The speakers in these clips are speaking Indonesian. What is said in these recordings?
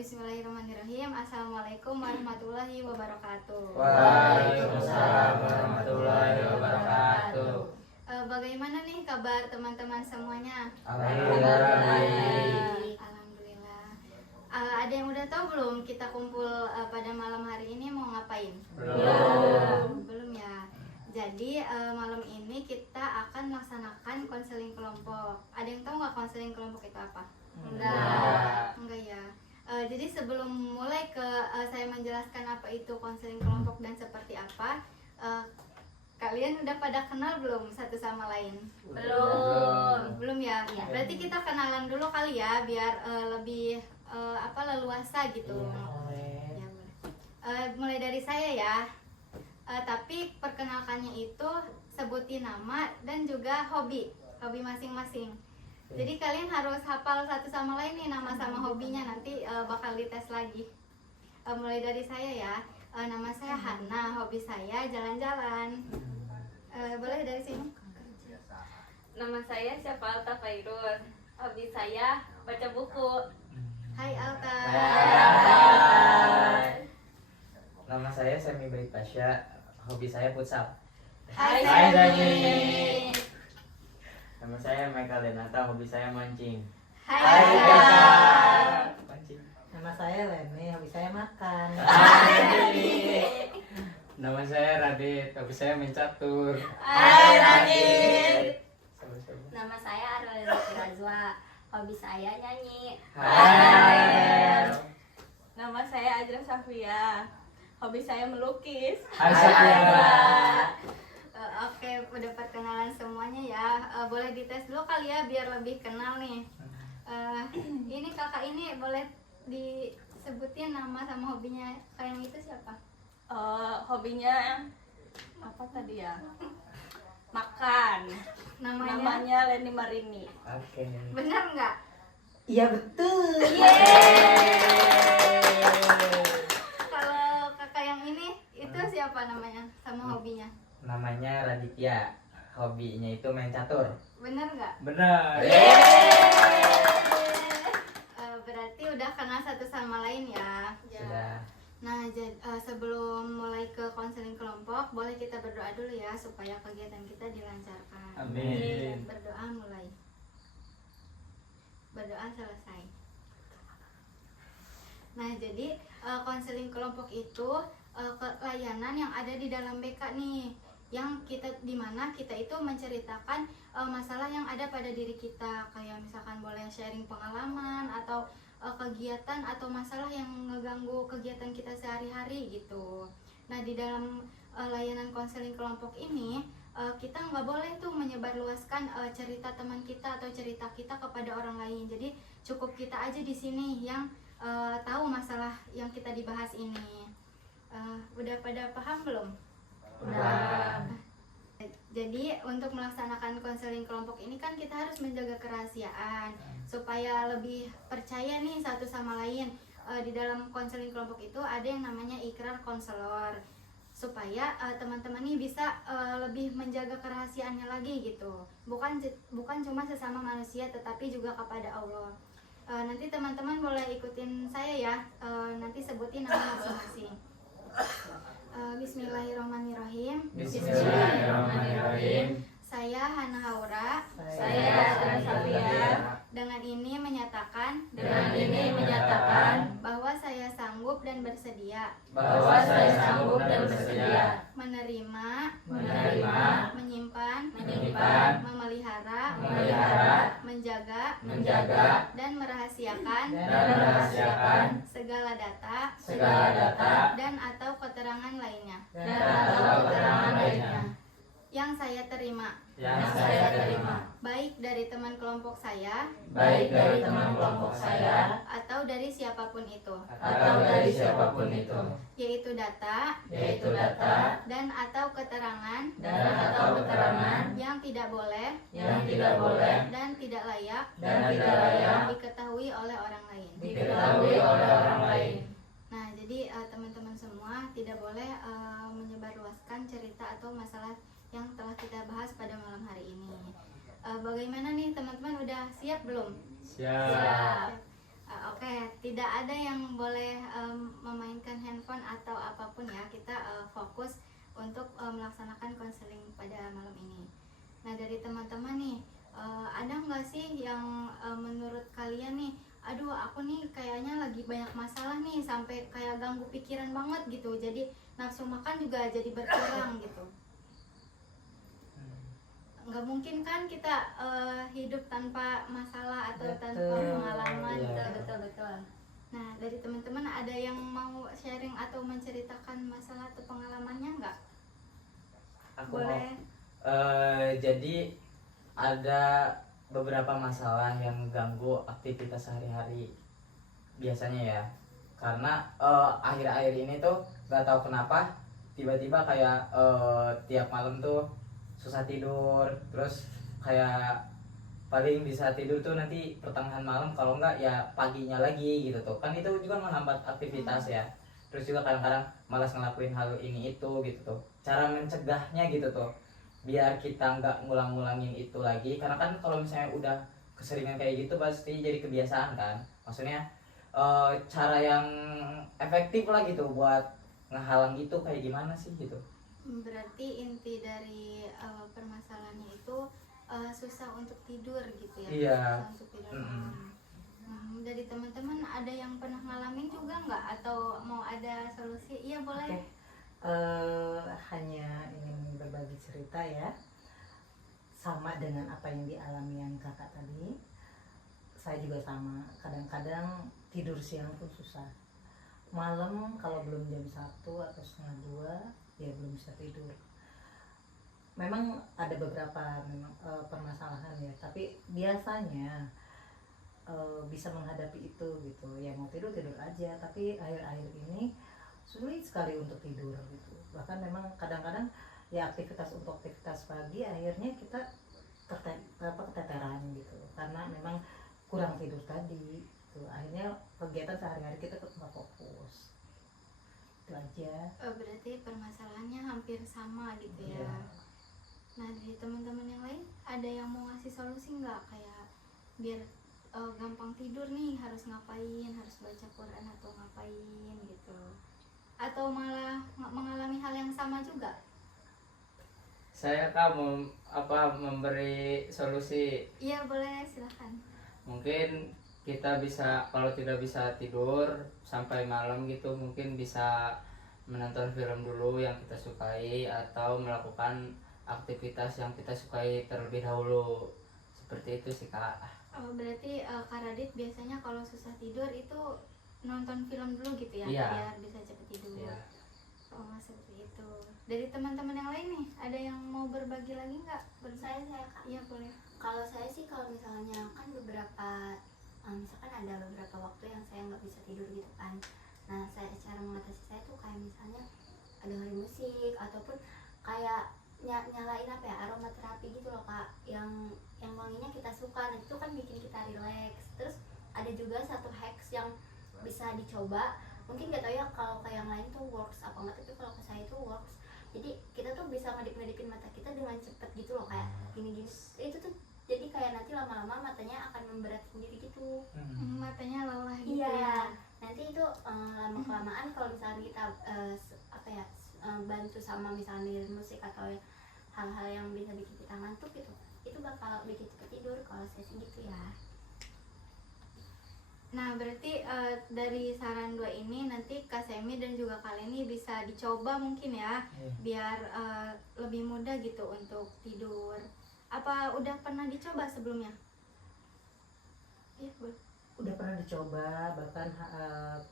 Bismillahirrahmanirrahim. Assalamualaikum warahmatullahi wabarakatuh. Waalaikumsalam warahmatullahi wabarakatuh. Bagaimana nih kabar teman-teman semuanya? Alhamdulillah. Alhamdulillah. Ada yang udah tahu belum kita kumpul pada malam hari ini mau ngapain? Belum ya. Jadi malam ini kita akan melaksanakan konseling kelompok. Ada yang tahu nggak konseling kelompok itu apa? Enggak ya. Jadi sebelum mulai saya menjelaskan apa itu konseling kelompok dan seperti apa, kalian udah pada kenal belum satu sama lain? Belum ya. Berarti kita kenalan dulu kali ya, biar lebih leluasa gitu. Ya, mulai dari saya ya. Tapi perkenalkannya itu sebutin nama dan juga hobi masing-masing. Jadi kalian harus hafal satu sama lain nih nama sama hobinya, nanti bakal dites lagi. Mulai dari saya ya. Nama saya Hana, hobi saya jalan-jalan. Boleh dari sini? Nama saya Syafal Tafairun. Hobi saya baca buku. Hai Alta. Nama saya Semi Baik Pasha. Hobi saya futsal. Hai Dani. Nama saya Michael Denata, hobi saya mancing. Hai Mancing. Nama saya Leni, hobi saya makan. Nama saya Radit, hobi saya mencatur. Hai Radit. Nama saya Arlena Razwa, hobi saya nyanyi. Hai. Nama saya Ajra Safia. Hobi saya melukis. Oke, udah perkenalan semuanya ya. Boleh dites dulu kali ya biar lebih kenal nih. Ini kakak ini boleh disebutin nama sama hobinya kalian itu siapa? Hobinya apa tadi ya? Makan. Namanya Leni Marini. Oke. Benar nggak? Iya betul. Kalau kakak yang ini itu siapa namanya sama hobinya? Namanya Raditya. Hobinya itu main catur. Benar nggak? Benar. Berarti udah kenal satu sama lain ya. Sudah. Nah, sebelum mulai ke konseling kelompok, boleh kita berdoa dulu ya supaya kegiatan kita dilancarkan. Amin. Berdoa mulai. Berdoa selesai. Nah, jadi konseling kelompok itu layanan yang ada di dalam BK nih, yang dimana kita itu menceritakan masalah yang ada pada diri kita, kayak misalkan boleh sharing pengalaman atau kegiatan atau masalah yang ngeganggu kegiatan kita sehari-hari gitu. Nah, di dalam layanan konseling kelompok ini kita nggak boleh tuh menyebarluaskan cerita teman kita atau cerita kita kepada orang lain. Jadi cukup kita aja di sini yang tahu masalah yang kita dibahas ini. Udah pada paham belum? Udah. Jadi untuk melaksanakan konseling kelompok ini kan kita harus menjaga kerahasiaan supaya lebih percaya nih satu sama lain. Di dalam konseling kelompok itu ada yang namanya ikrar konselor, supaya teman-teman ini bisa lebih menjaga kerahasiaannya lagi gitu. Bukan cuma sesama manusia tetapi juga kepada Allah. Nanti teman-teman boleh ikutin saya ya. Nanti sebutin nama masing-masing. Bismillahirrahmanirrahim. Bismillahirrahmanirrahim. Saya Hana Haura. Saya Ajra Safia. Dengan ini menyatakan bahwa saya sanggup dan bersedia menerima, menyimpan, memelihara, menjaga, dan merahasiakan segala data dan atau keterangan lainnya yang saya terima baik dari teman kelompok saya atau dari siapapun itu, yaitu data dan atau keterangan yang tidak boleh dan tidak layak diketahui oleh orang lain. Nah, jadi teman-teman semua tidak boleh menyebarluaskan cerita atau masalah yang telah kita bahas pada malam hari ini. Bagaimana nih teman-teman, udah siap belum? Siap. Oke, tidak ada yang boleh memainkan handphone atau apapun ya. Kita fokus untuk melaksanakan konseling pada malam ini. Nah, dari teman-teman nih, ada nggak sih yang menurut kalian nih, aduh aku nih kayaknya lagi banyak masalah nih sampai kayak ganggu pikiran banget gitu, jadi nafsu makan juga jadi berkurang gitu. Nggak mungkin kan kita hidup tanpa masalah atau tanpa Betul. pengalaman Iya. gitu. Betul. Nah, dari teman-teman ada yang mau sharing atau menceritakan masalah atau pengalamannya nggak? Aku Boleh. jadi ada beberapa masalah yang mengganggu aktivitas sehari-hari biasanya ya, karena akhir-akhir ini tuh nggak tahu kenapa tiba-tiba kayak tiap malam tuh susah tidur, terus kayak paling bisa tidur tuh nanti pertengahan malam, kalau enggak ya paginya lagi gitu tuh kan, itu juga menghambat aktivitas ya. Terus juga kadang-kadang malas ngelakuin hal ini itu gitu tuh. Cara mencegahnya gitu tuh biar kita nggak ngulang-ngulangin itu lagi, karena kan kalau misalnya udah keseringan kayak gitu pasti jadi kebiasaan kan. Maksudnya cara yang efektif lah gitu buat ngehalang itu kayak gimana sih gitu. Berarti inti dari permasalahannya itu susah untuk tidur gitu ya? Iya. Susah untuk tidur malam. Dari teman-teman ada yang pernah ngalamin juga nggak? Atau mau ada solusi? Iya boleh. Oke. Hanya ingin berbagi cerita ya, sama dengan apa yang dialami yang kakak tadi. Saya juga sama, kadang-kadang tidur siang pun susah. Malam kalau belum jam 1 atau setengah 2 ya belum bisa tidur. Memang ada beberapa permasalahan ya, tapi biasanya bisa menghadapi itu gitu. Ya mau tidur aja, tapi akhir-akhir ini sulit sekali untuk tidur gitu. Bahkan memang kadang-kadang ya aktivitas pagi akhirnya kita keteteran gitu, karena memang kurang tidur tadi gitu. Akhirnya kegiatan sehari-hari kita nggak fokus. Itu aja. Berarti permasalahannya hampir sama gitu ya. Iya. Nah, dari teman-teman yang lain ada yang mau ngasih solusi nggak, kayak biar gampang tidur nih harus ngapain, harus baca Quran atau ngapain gitu, atau malah mengalami hal yang sama juga? Saya memberi solusi. Iya boleh, silahkan. Mungkin kita bisa, kalau tidak bisa tidur sampai malam gitu, mungkin bisa menonton film dulu yang kita sukai atau melakukan aktivitas yang kita sukai terlebih dahulu. Seperti itu sih Kak. Berarti Kak Radit biasanya kalau susah tidur itu nonton film dulu gitu ya, Iya. biar bisa cepet tidur. Iya. Oh, seperti itu. Dari teman-teman yang lain nih, ada yang mau berbagi lagi nggak? Saya Kak. Iya boleh. Kalau saya sih, kalau misalnya kan misalkan ada beberapa waktu yang saya nggak bisa tidur gitu kan. Nah, cara mengatasi saya tuh kayak misalnya dengerin musik ataupun kayak nyalain aromaterapi gitu loh Kak, yang wanginya kita suka. Nah, itu kan bikin kita relax. Terus ada juga satu hacks yang bisa dicoba, mungkin nggak tahu ya kalau kayak yang lain tuh works apa enggak, tapi kalau ke saya itu works. Jadi kita tuh bisa ngedip-ngedipin mata kita dengan cepet gitu loh, kayak gini-gini. Itu tuh jadi kayak nanti lama-lama matanya akan memberat sendiri gitu. Matanya lelah gitu Iya. ya. Nanti itu lama kelamaan kalau misalnya kita bantu sama misalnya dengerin musik atau hal-hal yang bisa bikin kita ngantuk gitu, itu bakal bikin cepet tidur kalau saya sih gitu ya. Nah, berarti dari saran dua ini nanti Kak Semi dan juga Kak Leni bisa dicoba mungkin ya, biar lebih mudah gitu untuk tidur. Apa udah pernah dicoba sebelumnya? Iya, boleh. Udah pernah dicoba, bahkan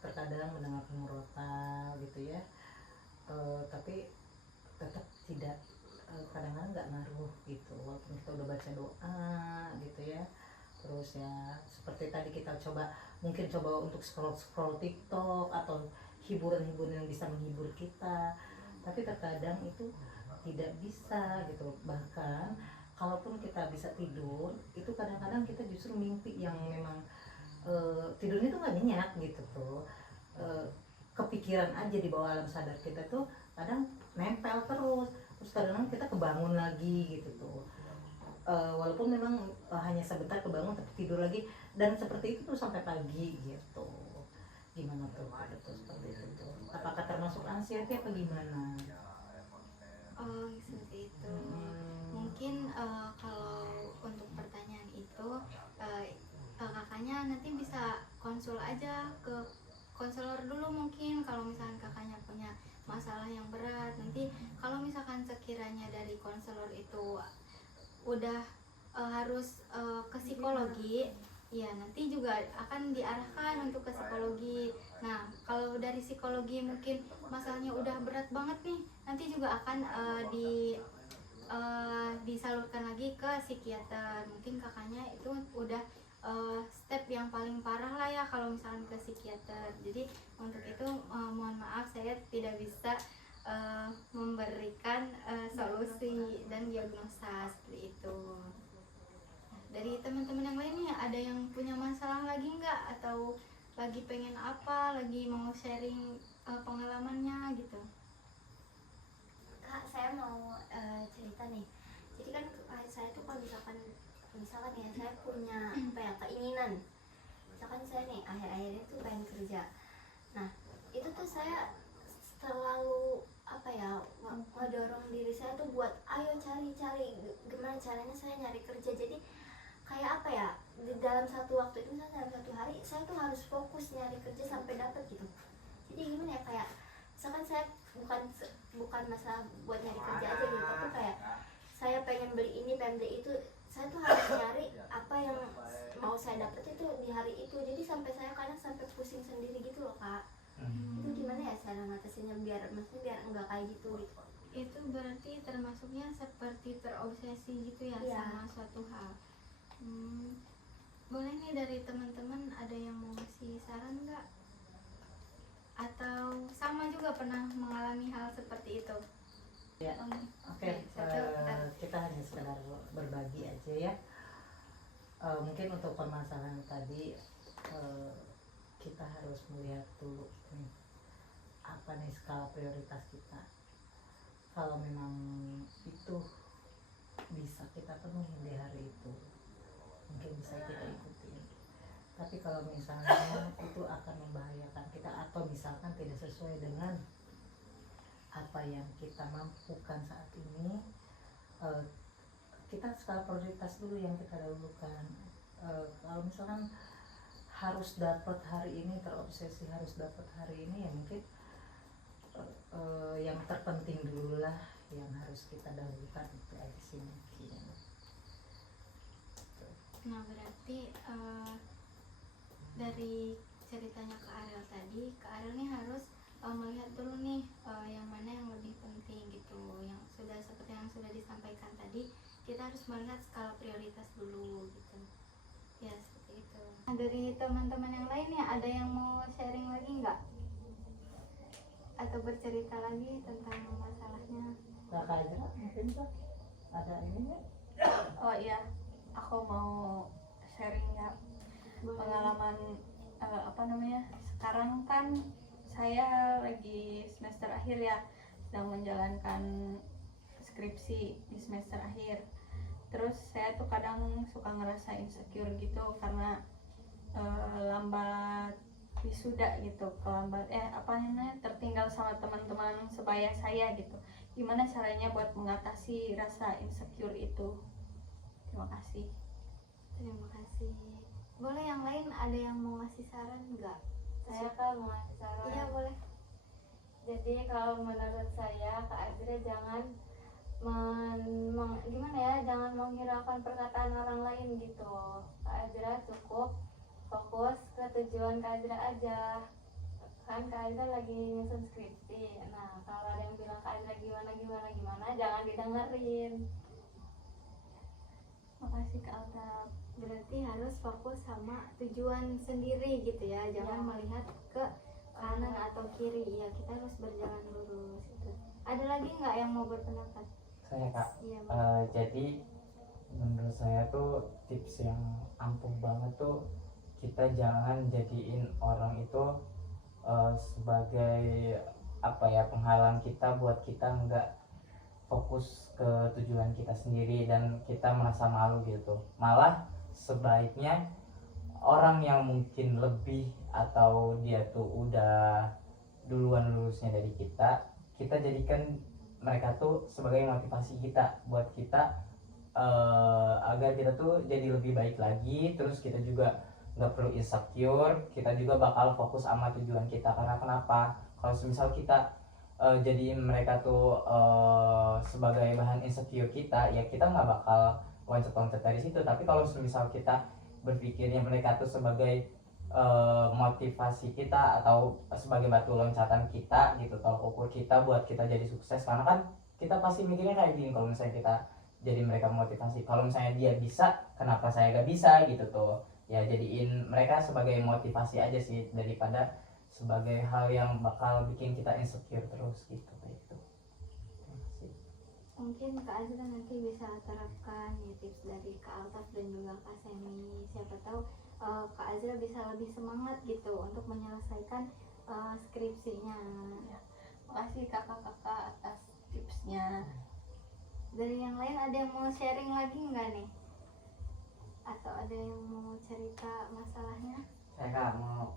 terkadang mendengar murotal gitu ya, tapi tetap tidak, kadang-kadang nggak ngaruh gitu, walaupun kita udah baca doa gitu ya. Terus ya seperti tadi kita mungkin coba untuk scroll TikTok atau hiburan-hiburan yang bisa menghibur kita, tapi terkadang itu tidak bisa gitu. Bahkan kalaupun kita bisa tidur, itu kadang-kadang kita justru mimpi yang memang tidurnya tuh nggak nyenyak gitu tuh, kepikiran aja di bawah alam sadar kita tuh kadang nempel terus kadang-kadang kita kebangun lagi gitu tuh. Walaupun memang hanya sebentar kebangun tapi tidur lagi, dan seperti itu tuh sampai pagi gitu. betul seperti itu tuh. Apakah termasuk anxiety apa gimana? Oh, seperti itu. Mungkin kalau untuk pertanyaan itu kakaknya nanti bisa konsul aja ke konselor dulu, mungkin kalau misalkan kakaknya punya masalah yang berat. Nanti kalau misalkan sekiranya dari konselor itu udah harus ke psikologi, ya nanti juga akan diarahkan untuk ke psikologi. Nah, kalau dari psikologi mungkin masalahnya udah berat banget nih, nanti juga akan disalurkan lagi ke psikiater. Mungkin kakaknya itu udah step yang paling parah lah ya kalau misalkan ke psikiater. Jadi untuk itu mohon maaf saya tidak bisa memberikan solusi dan diagnosa seperti itu. Dari teman-teman yang lainnya ada yang punya masalah lagi nggak, atau lagi pengen apa, lagi mau sharing pengalamannya gitu? Kak, saya mau cerita nih. Jadi kan saya tuh kalau misalkan ya saya punya apa ya, keinginan. Misalkan saya nih akhir-akhir ini tuh pengen kerja. Nah, itu tuh saya terlalu apa ya, ngedorong diri saya tuh buat ayo cari gimana caranya saya nyari kerja. Jadi kayak apa ya, di dalam satu waktu itu, misalnya dalam satu hari saya tuh harus fokus nyari kerja sampai dapat gitu. Jadi gimana ya, kayak misalkan saya bukan masalah buat nyari kerja aja gitu, tapi kayak saya pengen beli ini, pengen beli itu, saya tuh harus nyari apa yang mau saya dapat itu di hari itu. Jadi sampai saya kadang sampai pusing sendiri gitu loh Kak. Itu gimana ya cara ngatasinnya biar enggak kayak gitu. Itu berarti termasuknya seperti terobsesi gitu ya, Iya. sama suatu hal. Boleh nih dari teman-teman ada yang mau ngasih saran nggak? Atau sama juga pernah mengalami hal seperti itu? Ya, oke. Kita hanya sekedar berbagi aja ya. Mungkin untuk permasalahan tadi kita harus melihat dulu nih, apa nih skala prioritas kita. Kalau memang itu bisa kita penuhi di hari itu, mungkin bisa kita ikutin. Tapi kalau misalnya itu akan membahayakan kita, atau misalkan tidak sesuai dengan apa yang kita mampukan saat ini, kita skala prioritas dulu yang kita dahulukan. Kalau misalkan harus dapat hari ini, terobsesi harus dapat hari ini, ya mungkin yang terpenting dulu lah yang harus kita dahulukan, itu aja sih mungkin. Nah berarti dari ceritanya Kak Ariel tadi, Kak Ariel nih harus melihat dulu nih yang mana yang lebih penting gitu. Yang sudah seperti yang sudah disampaikan tadi, kita harus melihat skala prioritas dulu gitu. Ya seperti itu. Nah, dari teman-teman yang lain ya, ada yang mau sharing lagi nggak? Atau bercerita lagi tentang masalahnya? Kakak aja mungkin Kak, ada ini nggak? Oh iya, aku mau sharing ya pengalaman sekarang kan saya lagi semester akhir ya, sedang menjalankan skripsi di semester akhir. Terus saya tuh kadang suka ngerasa insecure gitu karena lambat wisuda gitu, tertinggal sama teman-teman sebaya saya gitu. Gimana caranya buat mengatasi rasa insecure itu? Terima kasih. Terima kasih. Boleh yang lain ada yang mau ngasih saran nggak? Saya Kak mau ngasih saran. Iya boleh. Jadi kalau menurut saya Kak Azra jangan jangan menghiraukan perkataan orang lain gitu. Kak Azra cukup fokus ke tujuan Kak Azra aja. Kan Kak Azra lagi nyusun skripsi. Nah kalau ada yang bilang Kak Azra gimana, jangan didengerin. Makasih Kak Alta. Berarti harus fokus sama tujuan sendiri gitu ya, jangan melihat ke kanan atau kiri. Ya kita harus berjalan lurus gitu. Ada lagi nggak yang mau berpendapat? Saya Kak, Iya. jadi menurut saya tuh tips yang ampuh banget tuh, kita jangan jadiin orang itu sebagai penghalang kita buat kita nggak fokus ke tujuan kita sendiri dan kita merasa malu gitu. Malah sebaiknya orang yang mungkin lebih atau dia tuh udah duluan lulusnya dari kita jadikan mereka tuh sebagai motivasi kita buat kita agar kita tuh jadi lebih baik lagi. Terus kita juga nggak perlu insecure, kita juga bakal fokus sama tujuan kita. Karena kenapa, kalau misal kita jadiin mereka tuh sebagai bahan insecure kita, ya kita nggak bakal loncat-loncat dari situ. Tapi kalau misal kita berpikirnya mereka tuh sebagai motivasi kita atau sebagai batu loncatan kita gitu, tolak ukur kita buat kita jadi sukses. Karena kan kita pasti mikirnya kayak gini, kalau misalnya kita jadi mereka motivasi, kalau misalnya dia bisa kenapa saya gak bisa gitu tuh. Ya jadiin mereka sebagai motivasi aja sih, daripada sebagai hal yang bakal bikin kita insecure terus gitu kayak gitu. Terima kasih. Mungkin Kak Azra nanti bisa terapkan ya tips dari Kak Altaf dan juga Kak Semi. Siapa tahu Kak Azra bisa lebih semangat gitu untuk menyelesaikan skripsinya. Ya, makasih kakak-kakak atas tipsnya. Dari yang lain ada yang mau sharing lagi nggak nih? Atau ada yang mau cerita masalahnya? Saya Kak mau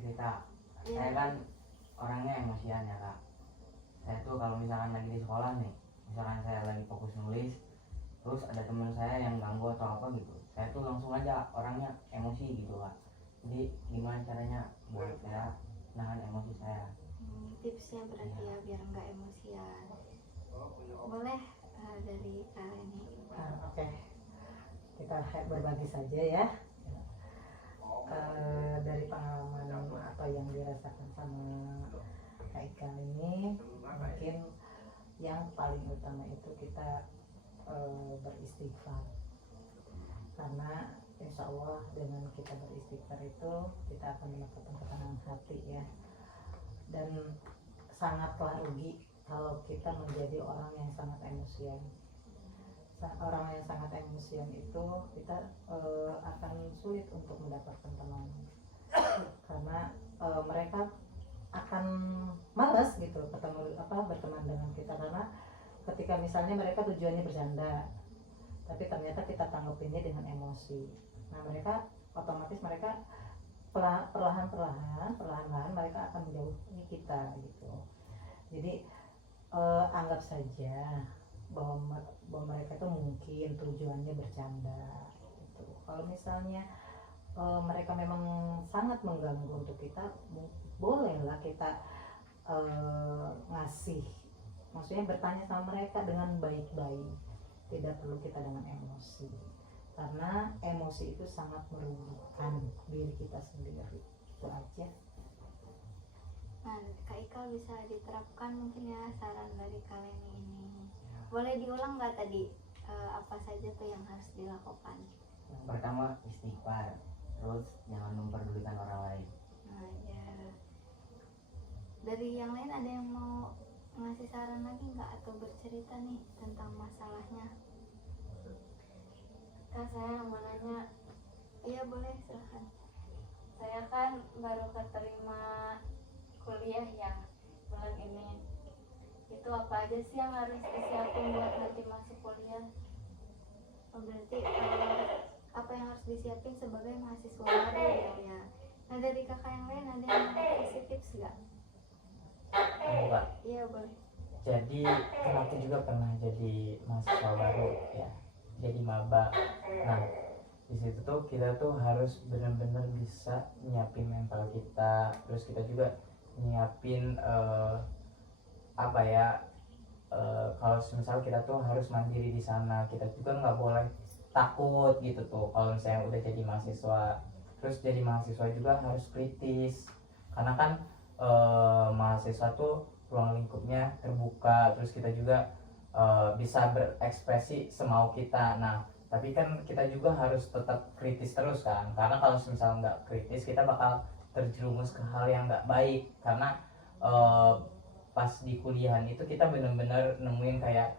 cerita. Iya. Saya kan orangnya emosian ya Kak. Saya tuh kalau misalkan lagi di sekolah nih, misalkan saya lagi fokus nulis, terus ada teman saya yang ganggu atau apa gitu, saya tuh langsung aja orangnya emosi gitu Kak. Jadi gimana caranya buat saya nahan emosi saya? Tipsnya berarti ya biar nggak emosian. Boleh dari kalian nih. Oke. Kita berbagi saja ya. Dari pengalaman apa yang dirasakan sama Kak Ika ini, mungkin yang paling utama itu kita beristighfar. Karena insya Allah dengan kita beristighfar itu kita akan mendapatkan ketenangan hati ya. Dan sangatlah rugi kalau kita menjadi orang yang sangat emosian. Orang yang sangat emosian itu kita akan sulit untuk mendapatkan teman, karena mereka akan malas gitu berteman dengan kita. Karena ketika misalnya mereka tujuannya bercanda, tapi ternyata kita tanggapinnya dengan emosi, nah mereka otomatis perlahan-lahan mereka akan menjauhi kita gitu. Jadi anggap saja bahwa mereka itu mungkin tujuannya bercanda gitu. Kalau misalnya mereka memang sangat mengganggu untuk kita, bolehlah kita maksudnya bertanya sama mereka dengan baik-baik, tidak perlu kita dengan emosi, karena emosi itu sangat merugikan diri kita sendiri. Itu aja. Nah, Kak Ika bisa diterapkan mungkin ya saran dari kalian ini. Boleh diulang nggak tadi apa saja tuh yang harus dilakukan? Yang pertama istighfar, terus jangan memperdulikan orang lain. Nah ya, dari yang lain ada yang mau ngasih saran lagi nggak atau bercerita nih tentang masalahnya? Kak, saya mau nanya, Iya boleh, silahkan. saya kan baru keterima kuliah ya bulan ini. Itu apa aja sih yang harus disiapin buat nanti masuk kuliah? Berarti apa yang harus disiapin sebagai mahasiswa baru ya? Nah dari kakak yang lain ada yang mau kasih tips nggak? Aku Kak, Iya boleh. jadi kan aku juga pernah jadi mahasiswa baru ya, jadi maba. Nah di situ tuh kita tuh harus benar-benar bisa nyiapin mental kita, terus kita juga nyiapin kalau misal kita tuh harus mandiri di sana, kita juga nggak boleh takut gitu tuh kalau misalnya udah jadi mahasiswa. Terus jadi mahasiswa juga harus kritis, karena kan mahasiswa tuh ruang lingkupnya terbuka, terus kita juga bisa berekspresi semau kita. Nah tapi kan kita juga harus tetap kritis terus kan, karena kalau misalnya nggak kritis kita bakal terjerumus ke hal yang nggak baik. Karena pas di kuliahan itu kita benar-benar nemuin kayak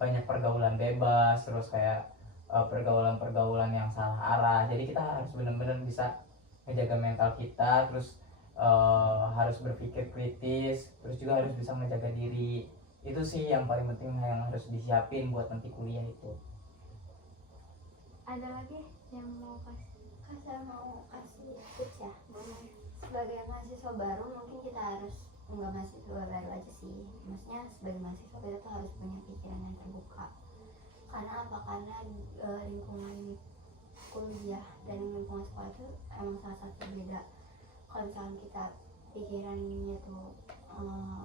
banyak pergaulan bebas, terus kayak pergaulan-pergaulan yang salah arah. Jadi kita harus benar-benar bisa menjaga mental kita, terus harus berpikir kritis, terus juga harus bisa menjaga diri. Itu sih yang paling penting yang harus disiapin buat nanti kuliah itu. Ada lagi yang mau kasih Saya mau kasih tips ya. Sebagai mahasiswa baru mungkin kita harus, enggak mahasiswa baru aja sih, maksudnya sebagai mahasiswa kita tuh harus punya pikiran yang terbuka. Karena apa? Karena lingkungan kuliah dan lingkungan sekolah itu emang salah satu beda. Kalau misalnya kita pikirannya tuh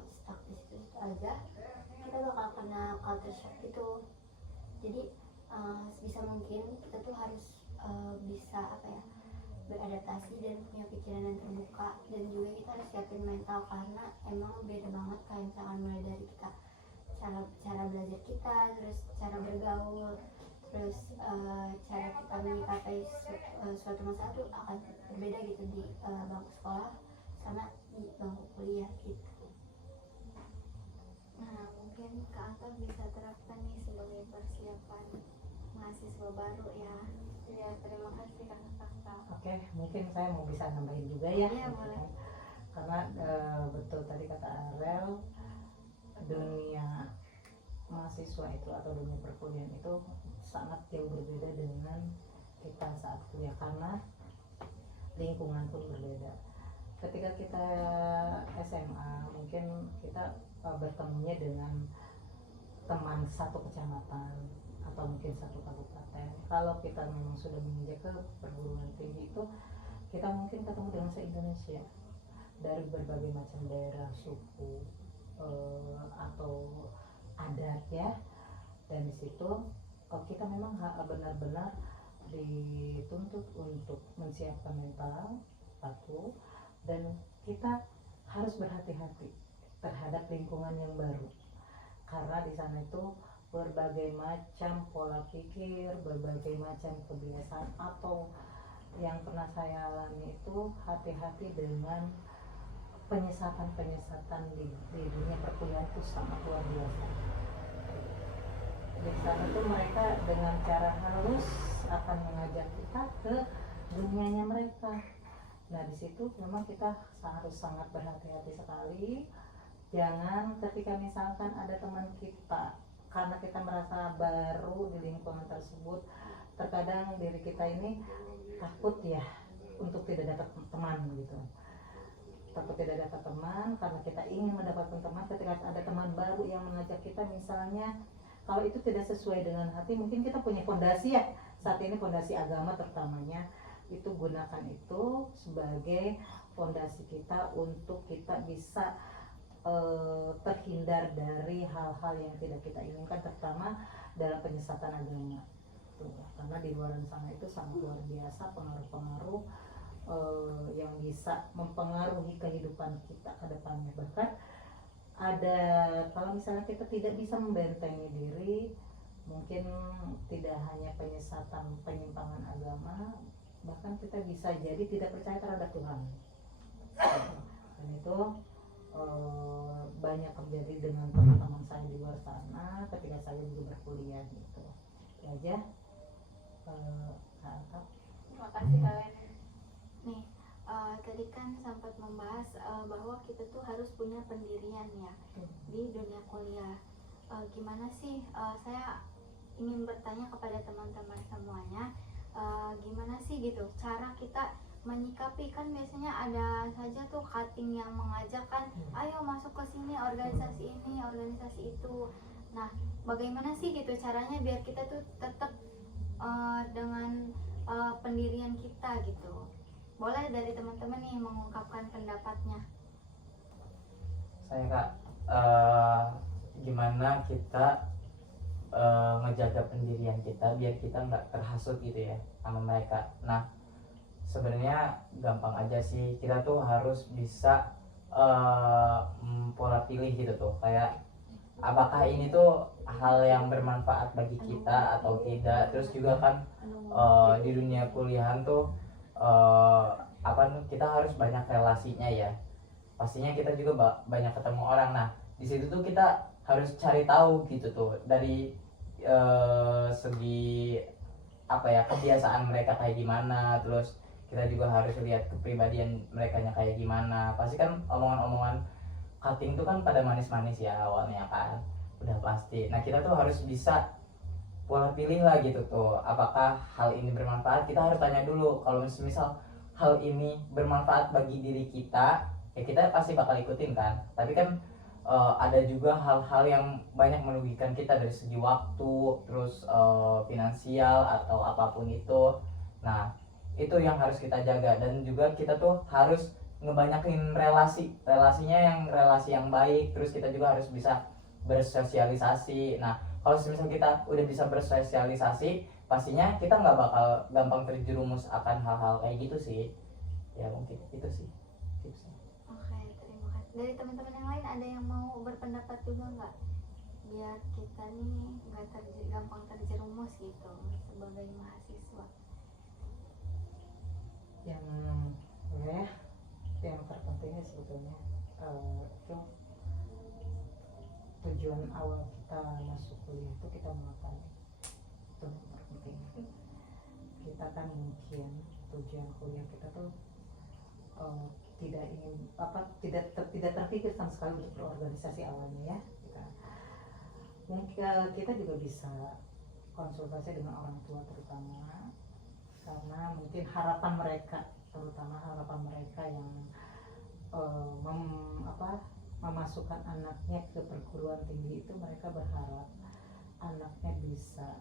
stuck di situ aja, kita bakal kena culture shock gitu. Jadi sebisa mungkin kita tuh harus bisa apa ya, beradaptasi dan punya pikiran yang terbuka, dan juga kita harus siapin mental karena emang beda banget kayak misalkan mulai dari kita cara belajar kita, terus cara bergaul, terus cara kita menyikapi suatu masalah tuh akan berbeda gitu di bangku sekolah sama di bangku kuliah gitu. Nah, mungkin Kak Anta bisa terapkan nih sebagai persiapan mahasiswa baru ya. Ya, terima kasih kakak-kakak. Oke, mungkin saya mau bisa nambahin juga ya. Iya, boleh. Karena betul tadi kata Arel, dunia mahasiswa itu atau dunia perkuliahan itu sangat jauh berbeda dengan kita saat kuliah karena lingkungan pun berbeda. Ketika kita SMA mungkin kita bertemunya dengan teman satu kecamatan atau mungkin satu kabupaten. Kalau kita memang sudah menginjak ke perguruan tinggi itu kita mungkin ketemu dengan se-Indonesia dari berbagai macam daerah, suku atau adat ya. Dan di situ kita memang benar-benar dituntut untuk mensiapkan mental aku, dan kita harus berhati-hati terhadap lingkungan yang baru karena di sana itu berbagai macam pola pikir, berbagai macam kebiasaan, atau yang pernah saya alami itu hati-hati dengan penyesatan di dunia perkuliahan itu sangat luar biasa. Di sana itu mereka dengan cara halus akan mengajak kita ke dunianya mereka. Nah di situ memang kita harus sangat berhati-hati sekali. Jangan ketika misalkan ada teman kita, karena kita merasa baru di lingkungan tersebut, terkadang diri kita ini takut ya untuk tidak dapat teman gitu. Takut tidak dapat teman karena kita ingin mendapatkan teman. Ketika ada teman baru yang mengajak kita, misalnya kalau itu tidak sesuai dengan hati, mungkin kita punya fondasi ya, saat ini fondasi agama terutamanya, itu gunakan itu sebagai fondasi kita untuk kita bisa terhindar dari hal-hal yang tidak kita inginkan, terutama dalam penyesatan agama. Tuh, karena di luar sana itu sangat luar biasa pengaruh-pengaruh yang bisa mempengaruhi kehidupan kita ke depannya. Bahkan ada, kalau misalnya kita tidak bisa membentengi diri, mungkin tidak hanya penyesatan penyimpangan agama, bahkan kita bisa jadi tidak percaya terhadap Tuhan. Dan itu banyak terjadi dengan teman-teman saya di luar sana ketika saya juga berkuliah gitu. Itu aja. Terima kasih kalian. Nih, tadi kan sempat membahas bahwa kita tuh harus punya pendirian ya di dunia kuliah. Gimana sih? Saya ingin bertanya kepada teman-teman semuanya, gimana sih gitu cara kita menyikapi, kan biasanya ada saja tuh cutting yang mengajak kan, ayo masuk ke sini, organisasi ini, organisasi itu. Nah, bagaimana sih gitu caranya biar kita tuh tetap dengan pendirian kita gitu. Boleh dari teman-teman nih mengungkapkan pendapatnya. Saya Kak, gimana kita ngejaga pendirian kita biar kita nggak terhasut gitu ya sama mereka. Nah sebenarnya gampang aja sih, kita tuh harus bisa pola pilih gitu tuh, kayak apakah ini tuh hal yang bermanfaat bagi kita atau tidak. Terus juga kan di dunia kuliahan tuh kita harus banyak relasinya ya, pastinya kita juga banyak ketemu orang. Nah di situ tuh kita harus cari tahu gitu tuh dari segi kebiasaan mereka kayak gimana, terus kita juga harus lihat kepribadian mereka kayak gimana. Pasti kan omongan-omongan cutting tuh kan pada manis-manis ya awalnya kan, udah pasti. Nah kita tuh harus bisa pola pilih lah gitu tuh, apakah hal ini bermanfaat. Kita harus tanya dulu, kalau misal hal ini bermanfaat bagi diri kita ya kita pasti bakal ikutin kan. Tapi kan ada juga hal-hal yang banyak merugikan kita dari segi waktu, terus finansial atau apapun itu. Nah itu yang harus kita jaga, dan juga kita tuh harus ngebanyakin relasinya, yang relasi yang baik. Terus kita juga harus bisa bersosialisasi. Nah kalau misalnya kita udah bisa bersosialisasi, pastinya kita nggak bakal gampang terjerumus akan hal-hal kayak gitu sih. Ya mungkin itu sih tipsnya. Oke, terima kasih. Dari teman-teman yang lain ada yang mau berpendapat juga nggak? Biar kita nih nggak gampang terjerumus gitu sebagai mahasiswa. Yang yang terpentingnya sebetulnya itu tujuan awal kita masuk kuliah itu kita mau apa, itu yang terpenting. Kita kan mungkin tujuan kuliah kita tuh tidak ingin tidak terpikir sama sekali untuk berorganisasi awalnya ya. Mungkin kita juga bisa konsultasi dengan orang tua terutama, karena mungkin harapan mereka yang memasukkan anaknya ke perguruan tinggi itu, mereka berharap anaknya bisa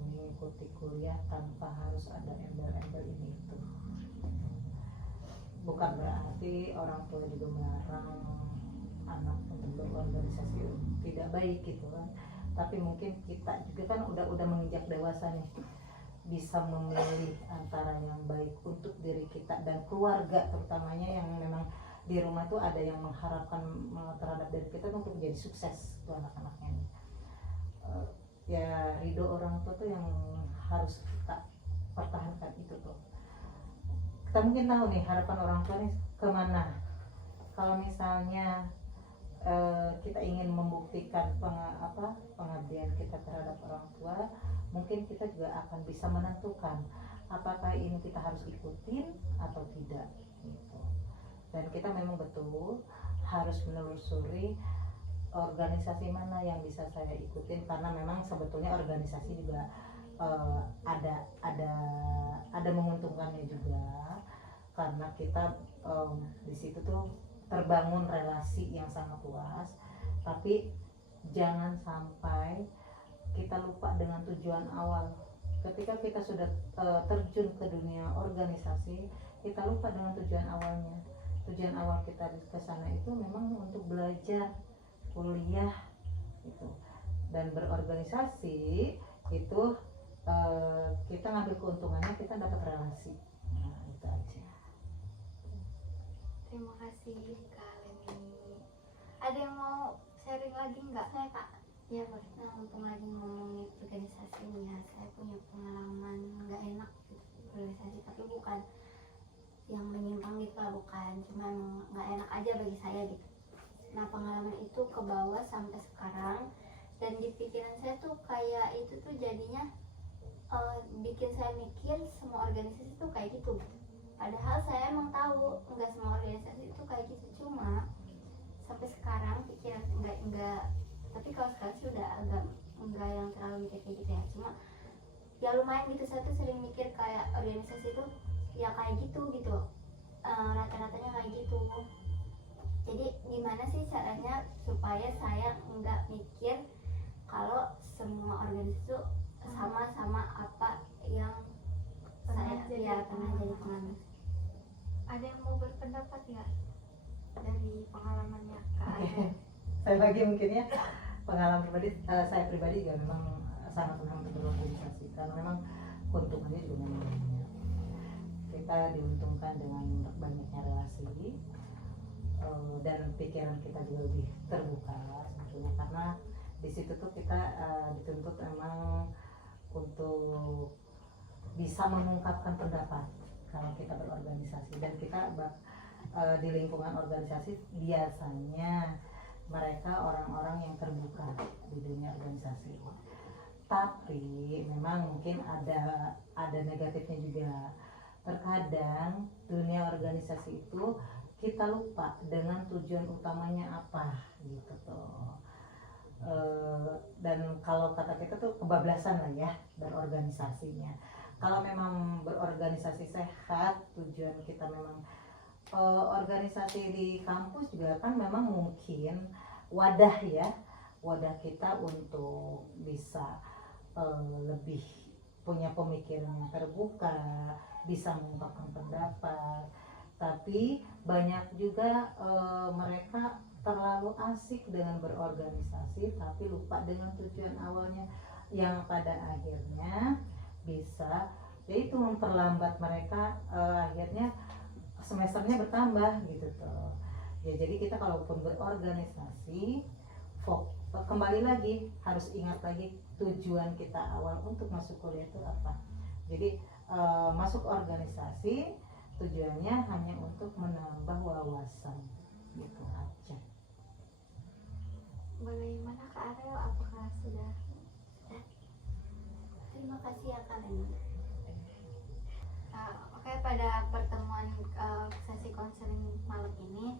mengikuti kuliah tanpa harus ada embel-embel ini itu. Bukan berarti orang tua juga melarang anak untuk berorganisasi tidak baik gitu kan, tapi mungkin kita juga kan udah menginjak dewasa nih, bisa memilih antara yang baik untuk diri kita dan keluarga, terutamanya yang memang di rumah tuh ada yang mengharapkan terhadap diri kita untuk menjadi sukses tuh anak-anaknya. Ya ridho orang tua tuh yang harus kita pertahankan itu tuh. Kita mungkin tahu nih harapan orang tua nih kemana. Kalau misalnya kita ingin membuktikan pengabdian kita terhadap orang tua, mungkin kita juga akan bisa menentukan apakah ini kita harus ikutin atau tidak gitu. Dan kita memang betul harus menelusuri organisasi mana yang bisa saya ikutin, karena memang sebetulnya organisasi juga ada menguntungkannya juga, karena kita di situ tuh terbangun relasi yang sangat luas. Tapi jangan sampai kita lupa dengan tujuan awal. Ketika kita sudah terjun ke dunia organisasi, kita lupa dengan tujuan awalnya. Tujuan awal kita ke sana itu memang untuk belajar, kuliah gitu. Dan berorganisasi itu kita ngambil keuntungannya, kita dapat relasi. Nah, itu aja. Terima kasih Kak Leni. Ada yang mau sharing lagi nggak? Saya Kak, ya boleh. Nah, mumpung lagi ngomongin organisasi nih ya, saya punya pengalaman nggak enak gitu, organisasi, tapi bukan yang menyimpang gitu lah, bukan, cuma nggak enak aja bagi saya gitu. Nah, pengalaman itu ke bawah sampai sekarang, dan di pikiran saya tuh kayak itu tuh jadinya bikin saya mikir semua organisasi tuh kayak gitu. Padahal saya emang tahu nggak semua organisasi itu kayak gitu, cuma sampai sekarang pikiran enggak, tapi kalau sekarang sih udah agak enggak yang terlalu mikir kayak gitu ya. Cuma ya lumayan gitu, saya tuh sering mikir kayak organisasi itu ya kayak gitu rata-ratanya kayak gitu. Jadi gimana sih caranya supaya saya enggak mikir kalau semua organisasi itu sama-sama apa yang saya pernah jadi pengalaman. Ada yang mau berpendapat nggak dari pengalamannya Kak Aida? Saya bagi mungkin ya, pengalaman pribadi, saya pribadi juga memang sangat senang untuk berorganisasi, karena memang keuntungannya juga memang banyak. Kita diuntungkan dengan banyaknya relasi, dan pikiran kita juga lebih terbuka sebetulnya, karena di situ tuh kita dituntut memang untuk bisa mengungkapkan pendapat kalau kita berorganisasi. Dan kita di lingkungan organisasi biasanya mereka orang-orang yang terbuka di dunia organisasi. Tapi memang mungkin ada negatifnya juga. Terkadang dunia organisasi itu kita lupa dengan tujuan utamanya apa gitu tuh. Dan kalau kata kita tuh kebablasan lah ya berorganisasinya. Kalau memang berorganisasi sehat, tujuan kita memang organisasi di kampus juga kan memang mungkin wadah ya, wadah kita untuk bisa lebih punya pemikiran yang terbuka, bisa mengungkapkan pendapat. Tapi banyak juga mereka terlalu asik dengan berorganisasi tapi lupa dengan tujuan awalnya, yang pada akhirnya bisa yaitu memperlambat mereka, akhirnya semesternya bertambah gitu tuh ya. Jadi kita kalaupun berorganisasi kembali lagi harus ingat lagi tujuan kita awal untuk masuk kuliah itu apa. Jadi masuk organisasi tujuannya hanya untuk menambah wawasan gitu aja. Bagaimana Kak Ariel, apakah sudah? Terima kasih ya Kak Leni. Oke, pada pertemuan sesi konseling malam ini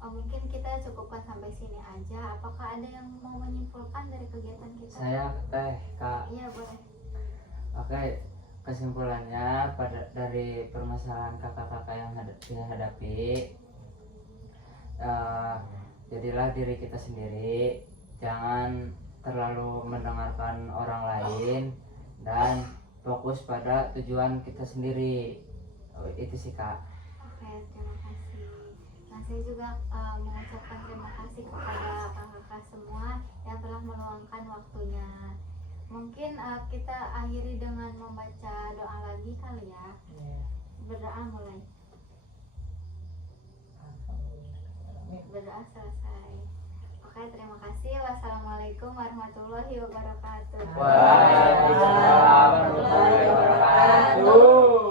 mungkin kita cukupkan sampai sini aja. Apakah ada yang mau menyimpulkan dari kegiatan kita? Saya Kak. Iya, boleh. Oke, kesimpulannya dari permasalahan kakak-kakak yang dihadapi, jadilah diri kita sendiri, jangan terlalu mendengarkan orang lain dan fokus pada tujuan kita sendiri. Itu sih Kak. Oke, terima kasih. Nah, saya juga mengucapkan terima kasih kepada kakak-kakak semua yang telah meluangkan waktunya. Mungkin kita akhiri dengan membaca doa lagi kali ya. Berdoa mulai. Berdoa selesai. Oke, terima kasih. Wassalamualaikum warahmatullahi wabarakatuh. Waalaikumsalam warahmatullahi wabarakatuh.